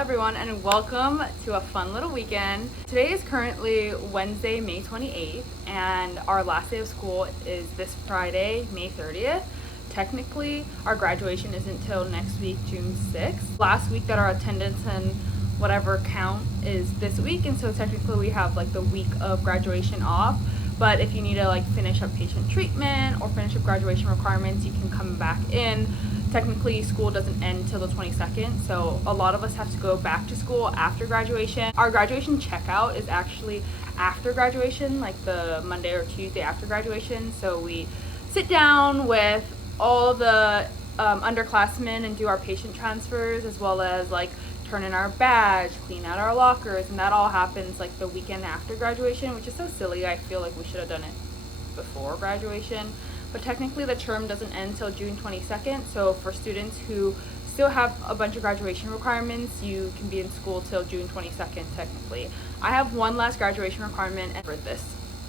everyone, and welcome to a fun little weekend. Today is currently Wednesday, May 28th, and our last day of school is this Friday, May 30th. Technically, our graduation isn't till next week, June 6th. Last week that our attendance and whatever count is this week, and so technically we have like the week of graduation off. But if you need to finish up patient treatment or finish up graduation requirements, you can come back in. Technically, school doesn't end till the 22nd, so a lot of us have to go back to school after graduation. Our graduation checkout is actually after graduation, like the Monday or Tuesday after graduation. So we sit down with all the underclassmen and do our patient transfers, as well as turn in our badge, clean out our lockers, and that all happens the weekend after graduation, which is so silly. I feel like we should have done it before graduation. But technically the term doesn't end till June 22nd, so for students who still have a bunch of graduation requirements, you can be in school till June 22nd technically. I have one last graduation requirement for this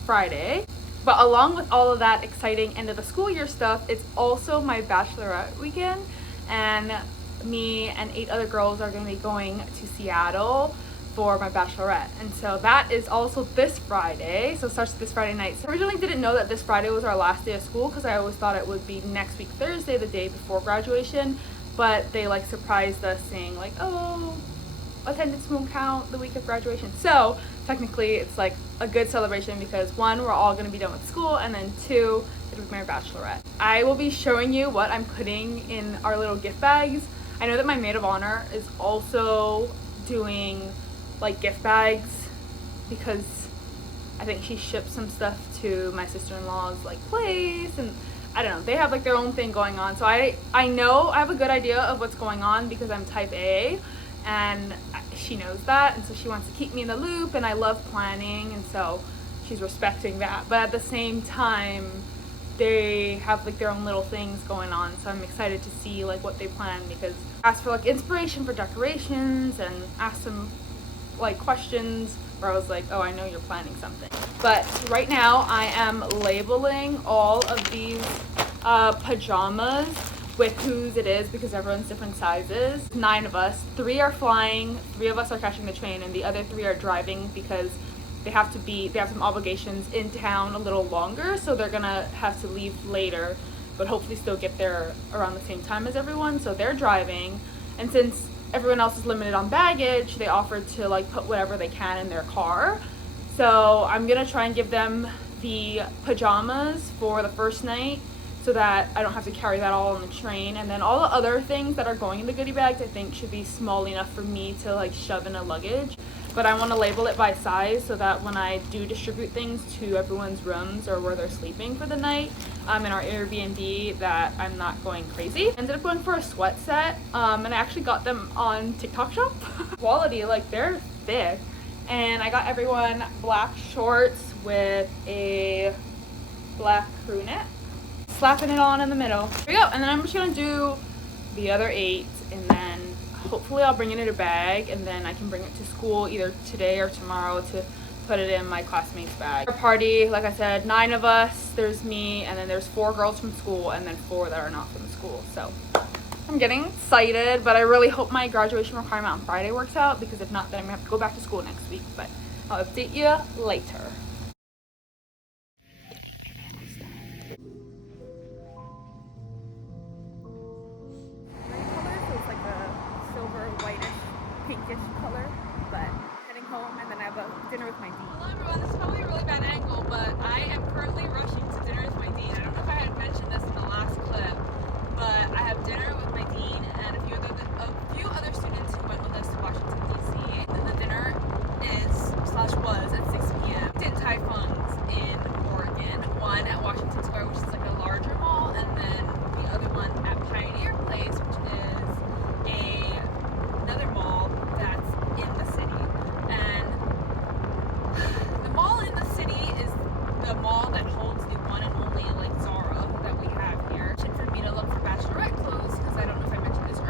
Friday, but along with all of that exciting end of the school year stuff, it's also my Bachelorette weekend, and me and 8 other girls are going to be going to Seattle for my Bachelorette, and so that is also this Friday, so it starts this Friday night. So I originally didn't know that this Friday was our last day of school because I always thought it would be next week Thursday, the day before graduation, but they surprised us saying oh, attendance won't count the week of graduation. So technically it's a good celebration because 1, we're all going to be done with school, and then 2, it'll be my Bachelorette. I will be showing you what I'm putting in our little gift bags. I know that my maid of honor is also doing gift bags because I think she shipped some stuff to my sister-in-law's place, and I don't know, they have their own thing going on. So I know I have a good idea of what's going on because I'm type A, and she knows that, and so she wants to keep me in the loop, and I love planning, and so she's respecting that. But at the same time, they have their own little things going on, so I'm excited to see what they plan, because I asked for inspiration for decorations and asked them questions where I was oh, I know you're planning something. But right now I am labeling all of these pajamas with whose it is because everyone's different sizes. 9 of us, 3 are flying, 3 of us are catching the train, and the other 3 are driving because they have some obligations in town a little longer, so they're gonna have to leave later, but hopefully still get there around the same time as everyone. So they're driving, and since everyone else is limited on baggage, they offered to put whatever they can in their car. So I'm gonna try and give them the pajamas for the first night so that I don't have to carry that all on the train, and then all the other things that are going in the goodie bags I think should be small enough for me to shove in a luggage. But I want to label it by size so that when I do distribute things to everyone's rooms or where they're sleeping for the night in our Airbnb, that I'm not going crazy. I ended up going for a sweat set, and I actually got them on TikTok shop. Quality, they're thick. And I got everyone black shorts with a black crew neck, slapping it on in the middle. There we go. And then I'm just gonna do the other 8, and then hopefully I'll bring it in a bag, and then I can bring it to school either today or tomorrow to put it in my classmates' bag. Our party, like I said, 9 of us, there's me, and then there's 4 girls from school, and then 4 that are not from school. So I'm getting excited, but I really hope my graduation requirement on Friday works out, because if not, then I'm gonna have to go back to school next week. But I'll update you later. Pinkish color, but heading home, and then I have a dinner with my dean. Hello everyone, this is probably a really bad angle, but I am currently rushing to dinner with my dean. I don't know if I had mentioned this in the last clip, but I have dinner with my dean and a few other students who went with us to Washington DC. And the dinner was at 6 p.m. Din Tai Fung's in Oregon, one at Washington Square, which is a larger mall, and then the other one at Pioneer Place, which is another mall that's in the city. And the mall in the city is the mall that holds the one and only Zara that we have here. And for me to look for Bachelorette clothes, because I don't know if I mentioned this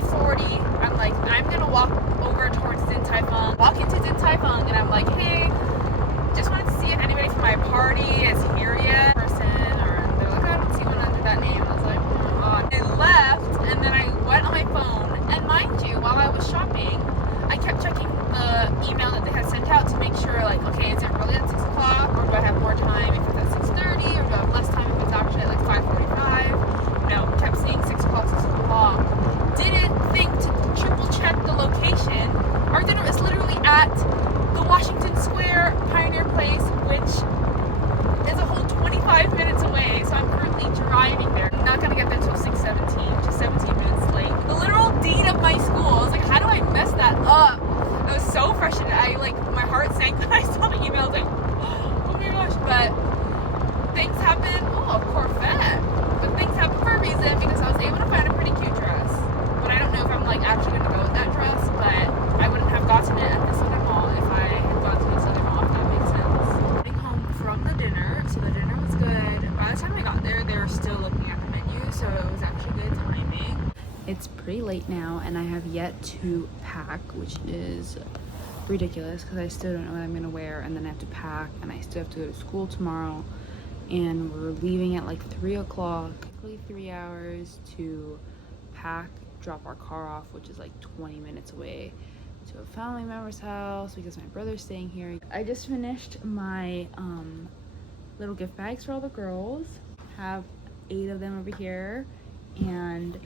5:40, I'm like, I'm gonna walk over towards Din Tai Fung, walk into Din Tai Fung, and I'm like, hey, just wanted to see if anybody from my party is here yet. Person, or they're like, I don't see one under that name. I was like, oh. I left, and then I went on my phone, and mind you, while I was shopping, I kept checking the email that they had sent out to make sure, like, okay, is it really at 6 o'clock, or do I have more time if it's at 6:30, or do I have less time if it's actually at like 5:45? No, kept seeing 6 o'clock, 6 o'clock. Didn't think to triple check the location. Our dinner is literally at the Washington Square Pioneer Place, which is a whole 25 minutes away, so I'm currently driving there. I'm not gonna get there till 6:17, just 17 minutes late. The literal dean of my school, I was like, how do I mess that up? I was so frustrated. My heart sank when I saw the email. I was like, oh my gosh. But things happen. Oh, a Corvette. But things happen for a reason, because I was able to find a pretty cute dress. But I don't know if I'm like actually gonna go with that dress, but I wouldn't have gotten it at this other mall if I had gone to this other mall, if that makes sense. Getting home from the dinner, so the dinner was good. By the time I got there, they were still looking at the menu, so it was actually good timing. It's pretty late now, and I have yet to pack, which is ridiculous because I still don't know what I'm gonna wear, and then I have to pack, and I still have to go to school tomorrow, and we're leaving at like 3 o'clock. Probably 3 hours to pack, drop our car off, which is like 20 minutes away, to a family member's house because my brother's staying here. I just finished my little gift bags for all the girls. Have 8 of them over here, and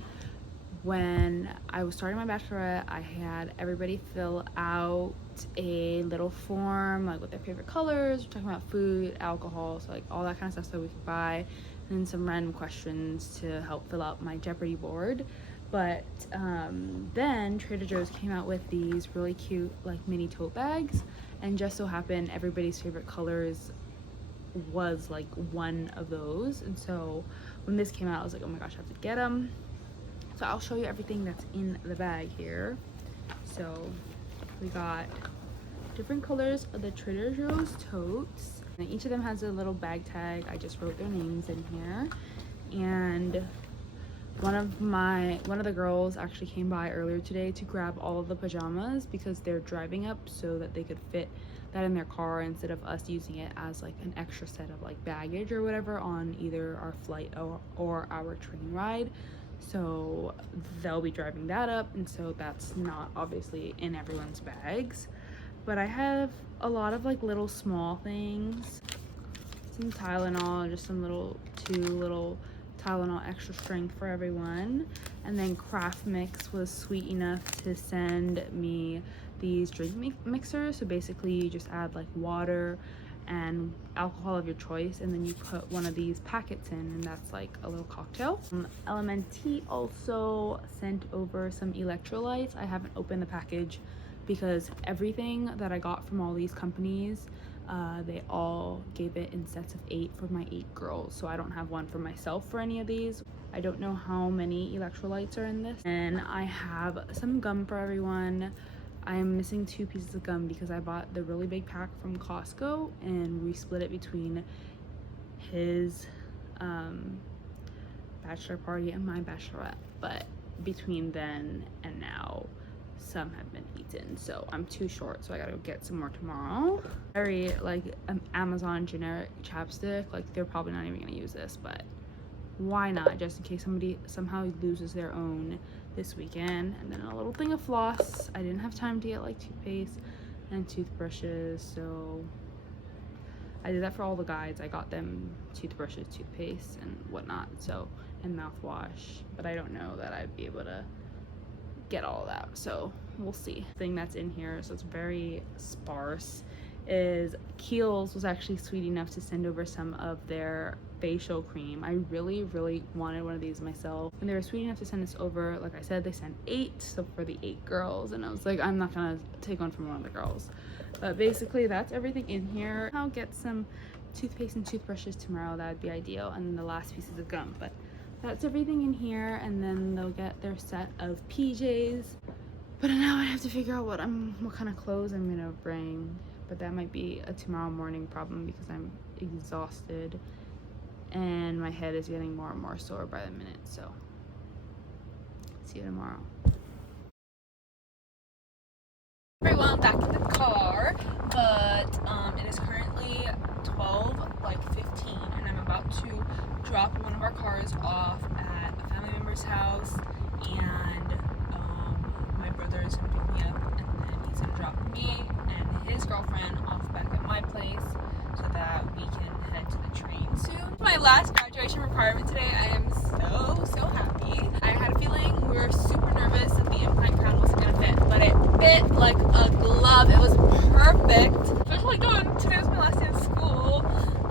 when I was starting my bachelorette, I had everybody fill out a little form, like with their favorite colors. We're talking about food, alcohol, so like all that kind of stuff so we could buy, and then some random questions to help fill out my Jeopardy board. But then Trader Joe's came out with these really cute like mini tote bags, and just so happened everybody's favorite colors was like one of those. And so when this came out, I was like, oh my gosh, I have to get them. So I'll show you everything that's in the bag here. So we got different colors of the Trader Joe's totes, and each of them has a little bag tag. I just wrote their names in here, and one of the girls actually came by earlier today to grab all of the pajamas because they're driving up, so that they could fit that in their car instead of us using it as like an extra set of like baggage or whatever on either our flight or our train ride. So they'll be driving that up, and so that's not obviously in everyone's bags. But I have a lot of like little small things, some Tylenol, just some two little Tylenol extra strength for everyone. And then Kraft Mix was sweet enough to send me these drink mixers. So basically you just add like water and alcohol of your choice, and then you put one of these packets in, and that's like a little cocktail. LMNT also sent over some electrolytes. I haven't opened the package because everything that I got from all these companies, they all gave it in sets of 8 for my 8 girls, so I don't have one for myself for any of these. I don't know how many electrolytes are in this. And I have some gum for everyone. I'm missing 2 pieces of gum because I bought the really big pack from Costco, and we split it between his bachelor party and my bachelorette. But between then and now, some have been eaten, so I'm too short, so I gotta go get some more tomorrow. Very like Amazon generic chapstick, like they're probably not even gonna use this, but why not, just in case somebody somehow loses their own this weekend. And then a little thing of floss. I didn't have time to get like toothpaste and toothbrushes, so I did that for all the guys. I got them toothbrushes, toothpaste, and whatnot, so, and mouthwash, but I don't know that I'd be able to get all of that, so we'll see. The thing that's in here, so it's very sparse, is Kyliecargz was actually sweet enough to send over some of their facial cream. I really wanted one of these myself, and they were sweet enough to send this over. Like I said, they sent 8, so for the 8 girls, and I was like, I'm not gonna take one from one of the girls. But basically that's everything in here. I'll get some toothpaste and toothbrushes tomorrow. That would be ideal, and then the last pieces of gum. But that's everything in here, and then they'll get their set of PJs. But now I have to figure out what kind of clothes I'm gonna bring. But that might be a tomorrow morning problem because I'm exhausted and my head is getting more and more sore by the minute. So see you tomorrow. brother's house, and my brother is gonna pick me up, and then he's gonna drop me and his girlfriend off back at my place so that we can head to the train soon. My last graduation requirement today. I am so happy. I had a feeling we were super nervous that the implant crown wasn't gonna fit, but it fit like a glove. It was perfect. Especially going, today was my last day of school.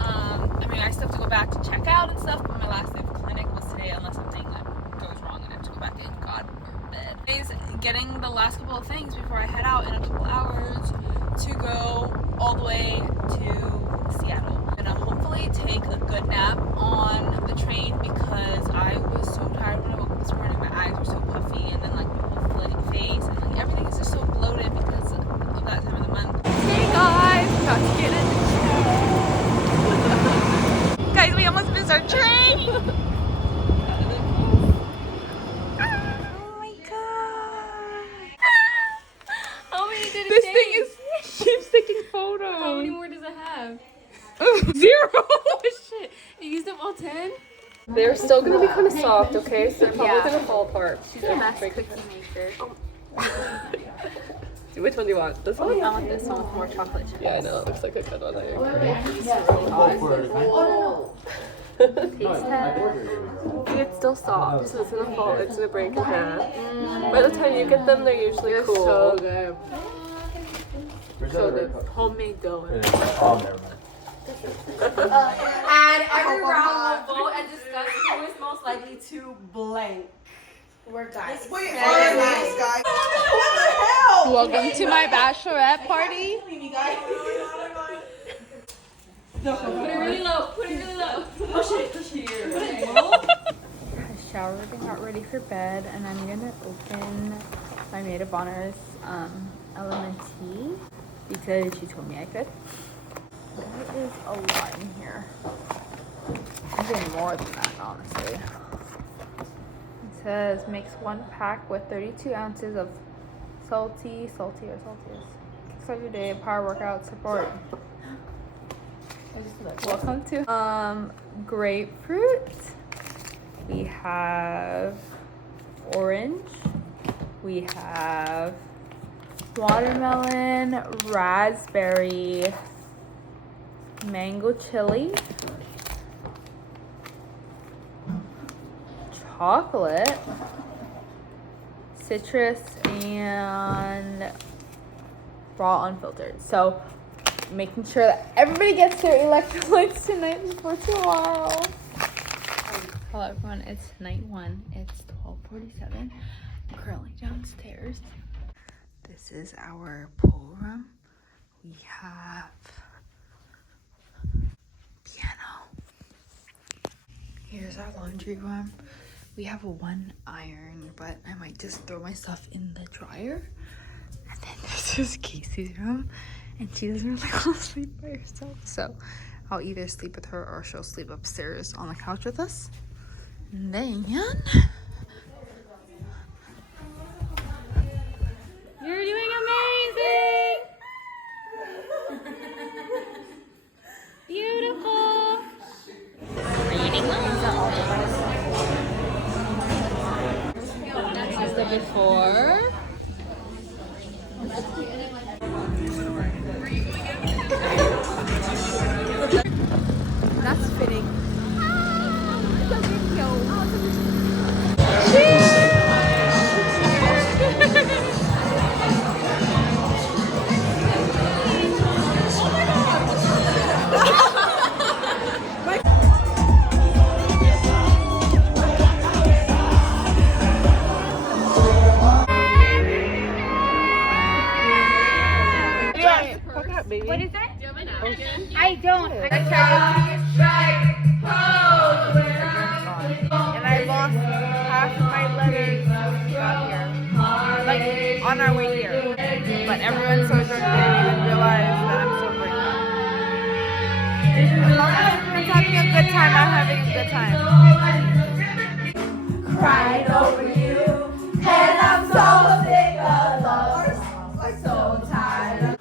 I mean, I still have to go back to check out and stuff, but my last day of clinic was today, unless something like goes wrong and I have to go back in, God forbid. Today's getting the last couple of things before I head out in a couple hours to go all the way to Seattle. I'm gonna hopefully take a good nap on the train because I was so tired when I woke up this morning. My eyes were so puffy, and then like my whole face and like everything is just so bloated because of that time of the month. Hey guys, about to get in the train. Guys, we almost missed our train. Oh my god. How many did it This take? thing keeps taking photos. How many more does it have? 0. Shit. You used up all 10? They're still gonna be kind of soft, okay? So they're probably gonna fall apart. She's a master cookie maker. Which one do you want? This one? I want this one with more chocolate chips. Yeah, I know. It looks like a good one. I agree. Taste test. It's still soft, so it's gonna fall. It's gonna break in half. By the time you get them, they're usually cool. So good. So good. Homemade dough. And every round will vote and discuss who is most likely to blank. We're guys. Wait, guys. What the hell? Welcome to my bachelorette party. No, put it really low. Put it really low. Push it here. Put it low. I showered and got ready for bed, and I'm gonna open my maid of honor's element tea because she told me I could. There is a lot in here. Even more than that, honestly. It says mix 1 pack with 32 ounces of salty or saltiest. Kickstart your day, power workout support. Welcome to grapefruit. We have orange. We have watermelon, raspberry, mango chili, chocolate, citrus, and raw unfiltered. So making sure that everybody gets their electrolytes tonight before tomorrow. Hello everyone, it's night 1. It's 12:47. I'm currently downstairs. This is our pool room. We have piano. Here's our laundry room. We have a 1 iron, but I might just throw my stuff in the dryer. And then this is Casey's room, and she doesn't really want to sleep by herself, so I'll either sleep with her or she'll sleep upstairs on the couch with us. And then you're doing amazing. Beautiful. This is the before. That's fitting. What is that? Do you have a napkin? I don't. And I lost half of my letters when we got here. Like, on our way here. But everyone's so drunk they didn't even realize that I'm so brain dead. As long as everyone's having a good time, I'm having a good time. Crying over you, and I'm so sick of love. So tired.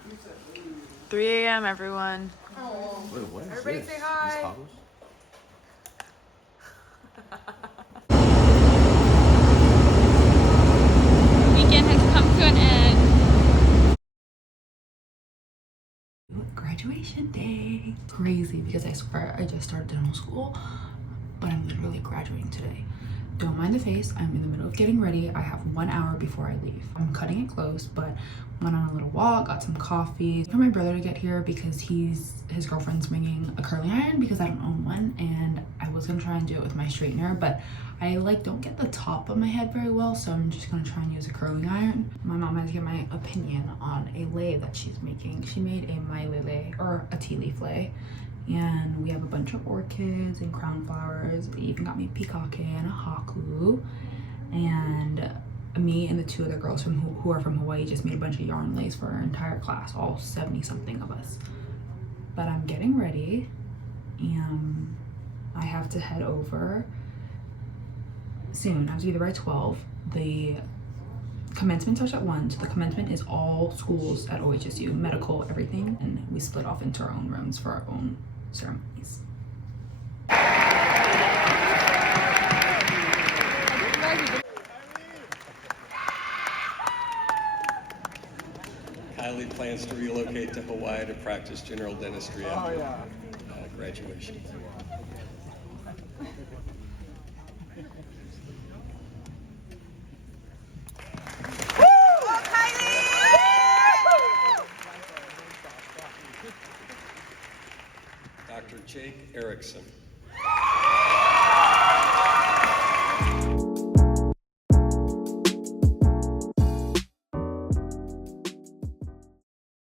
3 a.m. everyone. Wait, what is Everybody this? say hi. These tacos? graduation day. Crazy because I swear I just started dental school, but I'm literally graduating today. Don't mind the face, I'm in the middle of getting ready. I have 1 hour before I leave. I'm cutting it close, but went on a little walk, got some coffee. For my brother to get here because his girlfriend's bringing a curling iron because I don't own one, and I was gonna try and do it with my straightener, but I like don't get the top of my head very well, so I'm just gonna try and use a curling iron. My mom had to get my opinion on a lei that she's making. She made a mai lei, or a tea leaf lei, and we have a bunch of orchids and crown flowers. They even got me peacock and a haku, and me and the two other girls who are from Hawaii just made a bunch of yarn leis for our entire class, all 70 something of us. But I'm getting ready, and I have to head over soon. I have to be there by 12. The commencement starts at 1, so the commencement is all schools at OHSU, medical, everything, and we split off into our own rooms for our own ceremonies. Kylie plans to relocate to Hawaii to practice general dentistry after graduation. Dr. Jake Erickson.